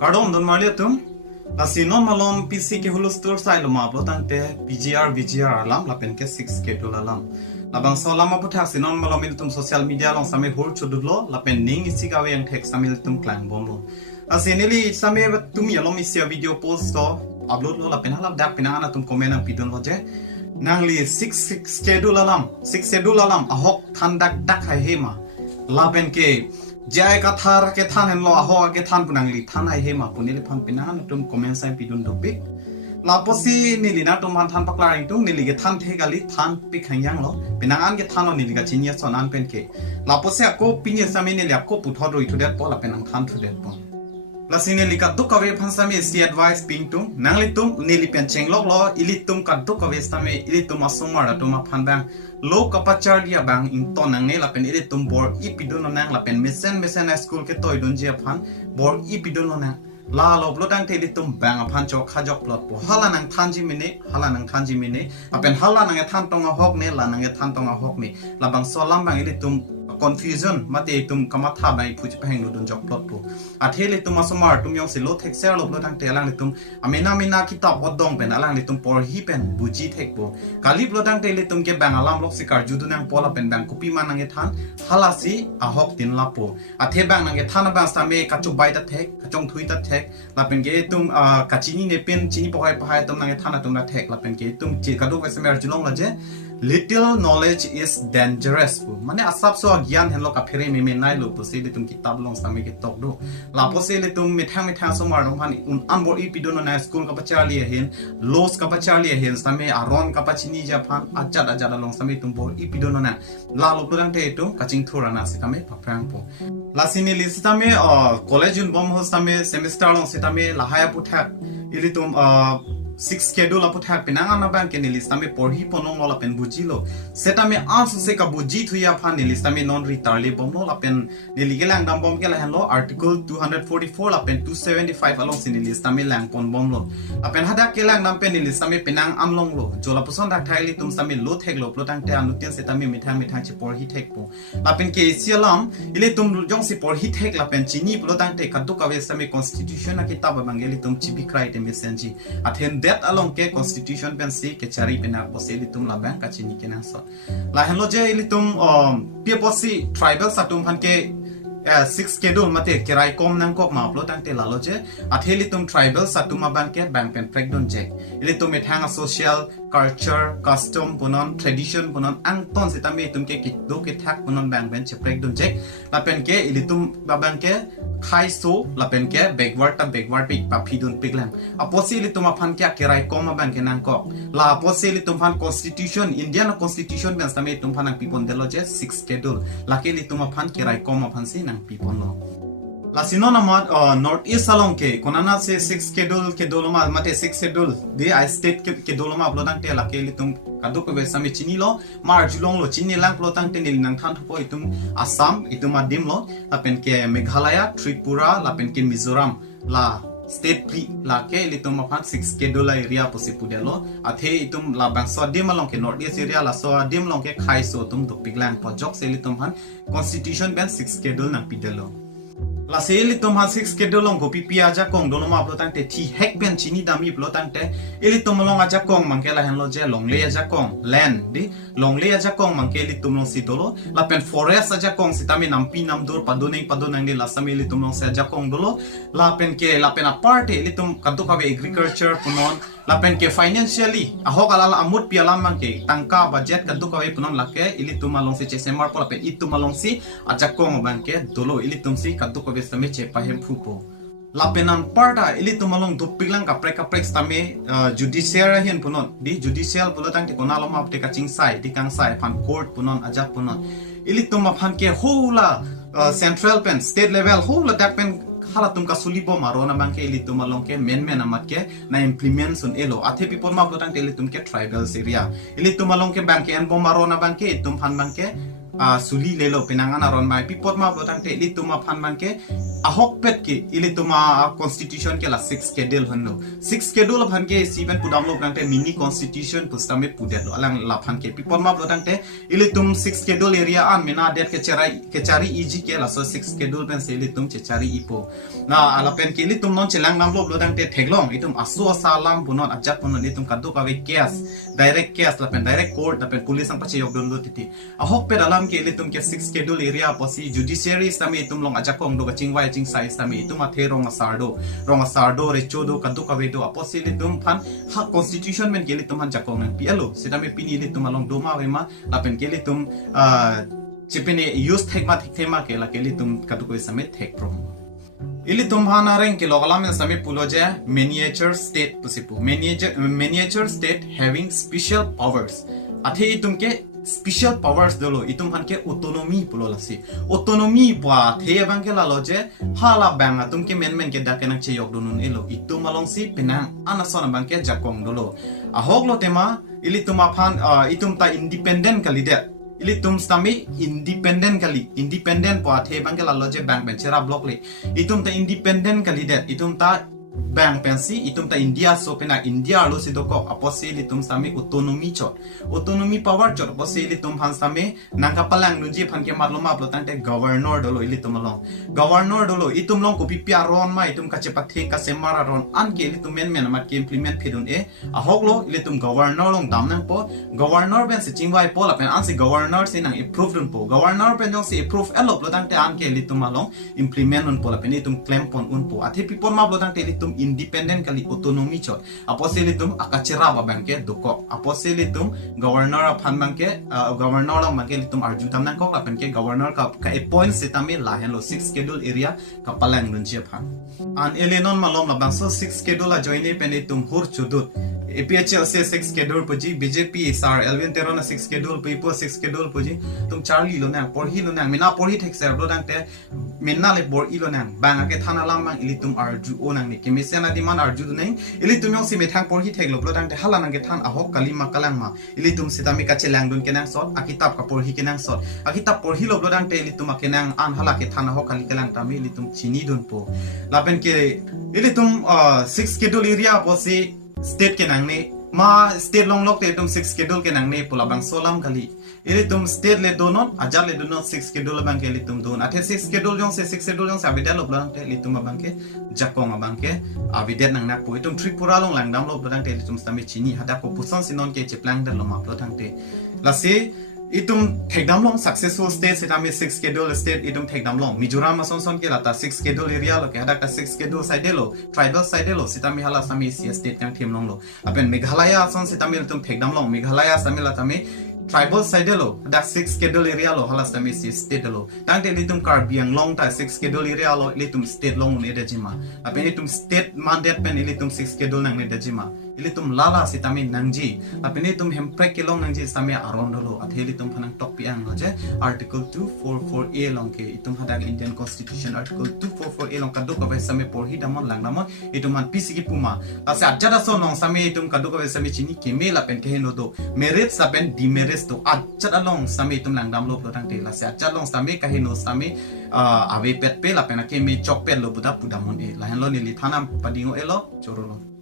Kardom don maliatum la sinon malom PC ke hulus tur sai loma botante PGR VGR alam la pen ke 6 ke alam la bang so lama putha sinon malom tum social media long samil hol chudlo la pen ning isigawe yang tek samil tum klang bomlo la sinili samil tum yalom isia video post to upload lo la pen halap dak pinana tum comment ang pidon lo je nangli 6 schedule alam ahok thandak dak hai hema la pen ke jai kathar ke than hen lo ho ke than punangli than ai he ma punili phan pinan tum comment sai pidun topic la posi nili na tum han than pakla ring tum nili ke than the gali than pik hangyang lo pinangan ke than lo nili ka chinya sonan pen ke la posi ko pinya sami nili ko putho roi thu det po la penang than thu det po la sinili ka kadokave phan sami si advice ping tum nangli tum nili pen chenglok lo elitum kadokave sami elitum asomar tum phan bang lo kacharli bang in ton nang ne la pen elitum bor ipidon nang la pen mesen school ke toy don je phan bor ipidon nang la lo blotang te elitum bang phan chok khajok plot po hala nang thanji mine apen hala nang than tonga hok ne la nang than tonga hok ni la bang solam bang elitum confusion mate tum kamatha bai phuj pheng lo don jok plot po athele tum asomar tum yong silo thek ser lo blotang te alang litum amena kitab odong pen alang litum por hi pen buji thek po kali blotang te litum ke bang alam lok sikar judunang pola pen bang kopi manang than halasi ahok tin lapo athe bang nang than bang same kachu bai ta thek kachong thui ta thek la pen ge tum kachini ne pen chini pohai tum nang than tum na thek la pen ge tum chi kadu vesemer julong la je little knowledge is dangerous mane asap so gyan hen lo ka phere me nai lo po se litum kitab long same ke tok do la po se litum mithang so mar long han un anbor ipidon na school ka kacharli hen los ka kacharli hen same aron ka pachini ja phan ajada long same tum bor ipidon na la lo purang te tum kaching thura na se kame paprang po la sinili sitame college un bom ho same semester long sitame la haya puthak ilitum 6 schedule aputhak pinanga na bank ni list ame porhi ponong la pen bujilo setame ansu se ka buji thuya phan ni list ame non retarli bomno la pen ni ligelang dam bom ke la hello article 244 la pen 275 along sin list ame lang pon bomlo apen hada ke lang dam pen ni list ame pinang amlong lo jola puson dak thaili tum same lo thek lo plotang te anutian setame mithang chi porhi thek po la pen ke sialam ile tum jong si porhi thek la pen chini plotang te kadokave same constitution na kitab bangeli tum chibi krai te mesenji athen that along ke constitution pen si kachari pena pose elitum la bang kachini kenangsot la hello je elitum posi tribal satum phan ke 6 schedule mate kerai kom nang kok ma upload tang te la lo je athelitum tribal satum bang ke bang pen breakdown je elitum methang social culture custom punon tradition punon angton sitame tum ke kitdo ke thak punon bang ben che breakdown je la pen ke elitum bang ke Khei so la pen ke backward pik pa phidun piklang apotsi elitum phan ke kerai kom bang ke nang kok la apotsi elitum phan constitution indian constitution ben same tum phan ang pipon delo je 6 schedule la ke elitum phan kerai kom phan si nang pipon lo la sinonama north east along ke konana se 6 schedule ke doloma mate 6 schedule de I state ke doloma blodang te la ke elitum kadokave same chini lo mar julong lo chini lang plotang te nil nang than thupo itum assam itum adim lo la pen ke meghalaya tripura la pen ke mizoram la state pri la ke elitum aphan 6 schedule area posipudelo athe itum la bangso dim along ke north east area la so dim long ke Khei so tum dopiglang pojok se elitum han constitution ben 6 schedule na pidelo la seli tom ha 6 schedule long gopi pia ja kong donoma plotang te thi hek ben chini dami plotang te eli tom long aja kong mangkela hen lo je long le aja kong land di long le aja kong mangkeli tum long sitolo la pen forest aja kong sitami nampi namdur padonang ni la sameli tum long se aja kong dolo la pen aparte eli tum kadokave agriculture punon la pen ke financially ahok alala amut pialam mangke tangka budget kadokave punon la ke eli tum long se che semar pola pen itum long si aja kong bangke dolo eli tum si kadokave same che pahem phupo la penan parta elitum along dopiglang ka prek stame judiciary hian punon di judicial pulotang te konalo ma te kaching sai di kang sai phan court punon ajak punon elitum ma phan ke hola central pen state level hola dak pen hala tum ka sulibo marona bangke elitum along ke men amat ke na implement sun elo athe people ma pulotang te elitum ke tribal area elitum along ke bangke en bo marona bangke tum phan bangke suli lelo pinangan aron mai pipot ma botang te elitum ma phan bangke ahok pet ke ilituma constitution ke la 6 schedule hanno 6 schedule bhan ke siben pudam lo nang te mini constitution pustame pudet lo alang la bhan ke pipon ma lo nang te ilitum 6 schedule area an mena det ke chari iji ke la so 6 schedule ben se ilitum che chari ipo na ala pen ke ilitum non chelang nam lo nang te theglong itum asu salam punon ajat punon itum kadokave case direct case la pen direct court la pen police ang pache yok don lo titi ahok pet alam ke ilitum ke 6 schedule area posi judiciary same itum long ajakong do chingwai ching sai sami itu mathe rong asardo rechodo kadokave do aposili dum phan ha constitution men geli tum han jakong nang pialo sidame pini li tum along doma wema lapen geli tum chipene use thema ke la geli tum kadokave same thek prom ili tum hana reng ke logalam same puloje miniature state pusipu miniature state having special powers athe itum ke special powers dolo itum han ke autonomy pulolasi autonomy pa the bang ke lalo je hala bang atum ke men ke dakenang che yok donun elo itum along si penang anason bang ke jakong dolo ahok lo tema ili tuma phan itum ta independent kali de ili tum stami independent pa the bang ke lalo je bang benchera block le itum ta independent kali de itum ta bang pensi itum ta India so pena India lo sidoko aposili tum sami autonomy power chot aposili tum han sami nangka palang nuji phan ke marloma plotang te governor dolo ilitum long governor dolo itum long kopi piaron ma itum kache pathe ka semara ron an ke ilitum men ma ke implement phidun e ahoklo ilitum governor long damnang po governor ben se chingwai po la pen an se governor se nang approve dun po governor pen jong se approve elo plotang te an ke ilitum long implement un po la pen itum claim pon un po athe pipon ma plotang te ilitum independent kali autonomy chot aposilitum akachera ba bangke doko aposilitum governor phan bangke governor lang bangke litum arjutam nang kok apen ke governor ka appoint sitame la hello 6 schedule area ka palang lunje phan an elenon malom la bangso 6 schedule a join penitum hur chudut APHLC 6 schedule puji BJP sar Elvin Terona 6 schedule pipo 6 schedule puji tum charli lo nang porhi lo nang mina porhi thek ser lo dang te minna le bor ilo nang bang ake thana lam mang ilitum arju o nang ni kemisena diman arju nang ilitum yong si methang porhi thek lo dang te hala nang ke than ahok kalima kalang ma ilitum sitami ka chelang dun kenangsot akitab ka porhi kenangsot akitab porhi lo dang te ilitum akenang an hala ke thana ahok kali kalang tami ilitum chini dun po lapen ke ilitum 6 schedule area posi state ke nang ne ma state long lok te tum 6 schedule ke nang ne pula bang solam kali ili tum state le donon ajar le donon 6 schedule bang ke li tum don athe 6 schedule jong se 6 schedule jong sa bidal lo bang te li tum bang ke jakong bang ke avidet nang na po itum tripura long lang dam lo bang te li tum stami chini hada ko puson sinon ke cheplang der lo ma pro thang te la se itum thekdam long successful state setami 6 schedule state itum thekdam long mizoram son ke lata 6 schedule area lo ke hada ka 6 schedule side lo tribal side lo setami hala sami state kang them long lo apen meghalaya son setami itum thekdam long meghalaya sami latami tribal side lo da 6 schedule area lo hala sami state lo tang te litum karbiang long ta 6 schedule area lo litum state long ne da jima apen litum state mandate pen litum 6 schedule nang ne da jima ilitum lala sitami nangji apeni tum hemprek kilong nangji sami arondolo atheli tum phanang topi ang je article 244a long ke itum hadang Indian constitution article 244a long kadokave sami porhi damon langdamon itum man pisigi puma ase ajada so nong sami itum kadokave sami chini kemela pen ke no do merit saben demerits to ajada long sami itum langdam lo protang te la se ajada long sami kahino sami ave pet pe la pena ke me chok pe lo buda pudamon e la hen lo ni li thanam padingo elo chorolo